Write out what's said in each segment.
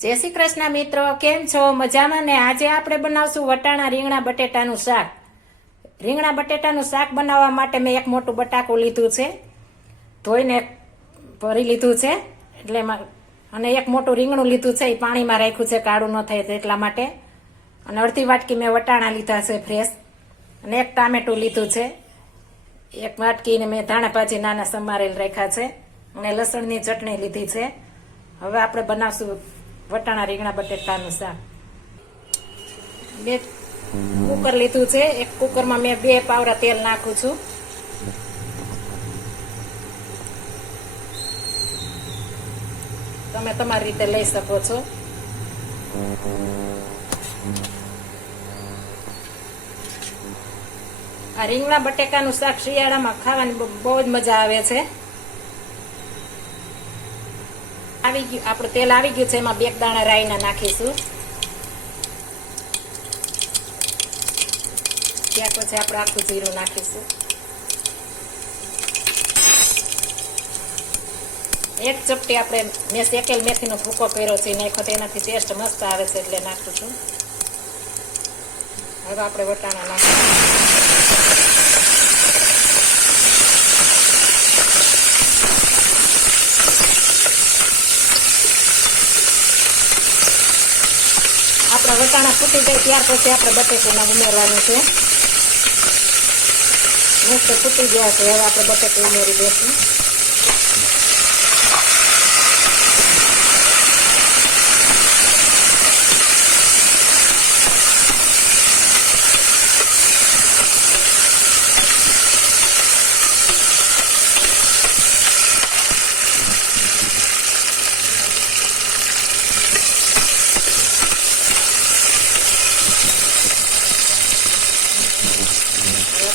જય શ્રી કૃષ્ણ મિત્રો, કેમ છો? મજામાં ને? આજે આપણે બનાવશું વટાણા રીંગણા બટેટાનું શાક. રીંગણા બટેટાનું શાક બનાવવા માટે મેં એક મોટું બટાકું લીધું છે, ધોઈને ભરી લીધું છે એટલે અને એક મોટું રીંગણું લીધું છે, એ પાણીમાં રાખ્યું છે કાળું ન થાય એટલા માટે. અને અડધી વાટકી મેં વટાણા લીધા છે ફ્રેશ, અને એક ટામેટું લીધું છે, એક વાટકીને મેં ધાણા ભાજી નાના સમારેલ રાખ્યા છે, અને લસણની ચટણી લીધી છે. હવે આપણે બનાવશું વટાણા રીંગણા બટેટાનું શાક. બે કુકર લીધું છે, એક કુકરમાં મેં 2 પાવડા તેલ નાખું છું. તમે તમારી રીતે લઈ શકો છો. આ રીંગણા બટેકાનું શાક શિયાળામાં ખાવાની બહુ જ મજા આવે છે. આવી ગયું આપણું તેલ આવી ગયું છે, એમાં 2 દાણા રાઈના નાખીશું. ત્યાર પછી આપણે આખું જીરું નાખીશું. 1 ચપટી આપણે મેં શેકેલ મેથીનો ભૂકો કર્યો છે નાખ્યો, તેનાથી ટેસ્ટ મસ્ત આવે છે એટલે નાખું છું. હવે આપણે વટાણા નાખીશું. આપણા વટાણા ફૂટી જાય ત્યાર પછી આપણે બટેકું ઉમેરવાનું છે. મસ્ત ફૂટી ગયા છે, હવે આપણે બટેકું ઉમેરી દઈશું.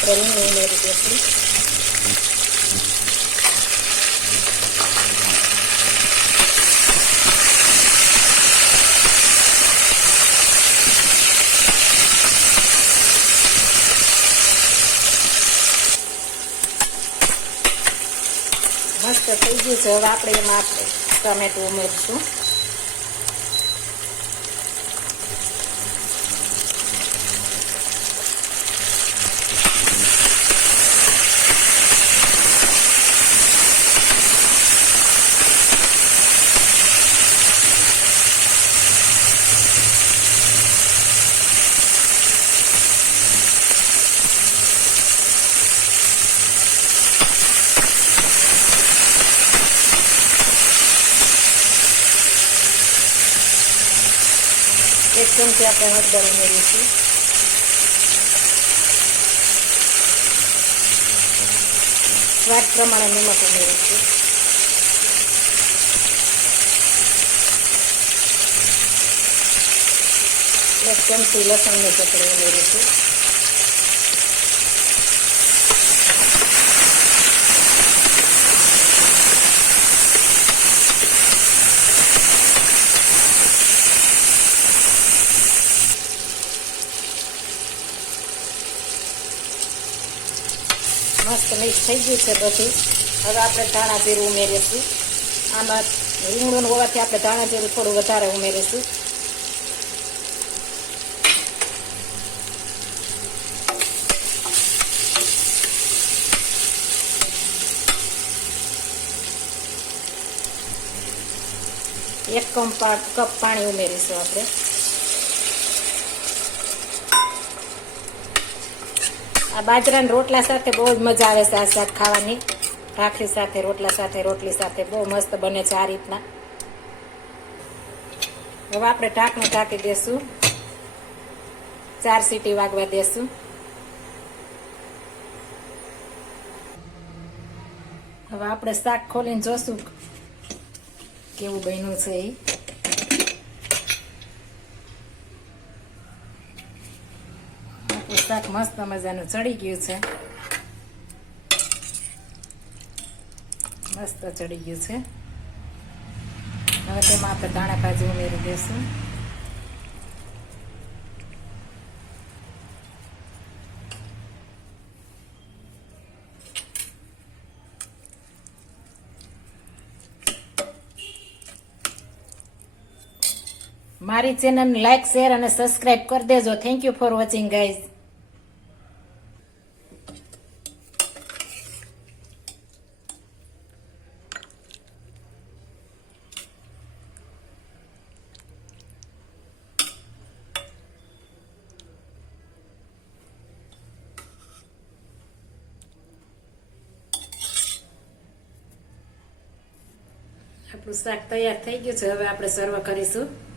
આપણે રીંગણ ઉમેરી દઈશું. મસ્ત થઈ ગયું છે. હવે આપણે એમાં ટમેટું ઉમેરીશું. એક ચમચી આપણે હળદર ઉમેરીશું. સ્વાદ પ્રમાણે નમક ઉમેરીશું. એક ચમચી લસણની ચટણી ઉમેરીશું. મસ્ત મિક્સ થઈ ગયું છે બધી. હવે આપણે ધાણા જીરું ઉમેરીશું. આમાં રીંગણું હોવાથી આપણે ધાણા જીરું થોડું વધારે ઉમેરીશું. એક કપ પાણી ઉમેરીશું આપણે. આ બાજરાના રોટલા સાથે બહુ જ મજા આવે છે આ શાક ખાવાની. ભાખરી સાથે, રોટલા સાથે, રોટલી સાથે બહુ મસ્ત બને છે આ રીતના. હવે આપણે ઢાંકણું ઢાંકી દેશું. 4 સીટી વાગવા દેશું. હવે આપણે શાક ખોલીને જોશું કેવું બન્યું છે એ. શાક મસ્ત મજાનું ચડી ગયું છે. મસ્ત ચડી ગયું છે. હવે તેમાં આપણે ધાણા ભાજી ઉમેરી દઈશું. મારી ચેનલને લાઈક શેર અને સબસ્ક્રાઇબ કરી દેજો. Thank you for watching guys. આપણું શાક તૈયાર થઈ ગયું છે. હવે આપણે સર્વ કરીશું.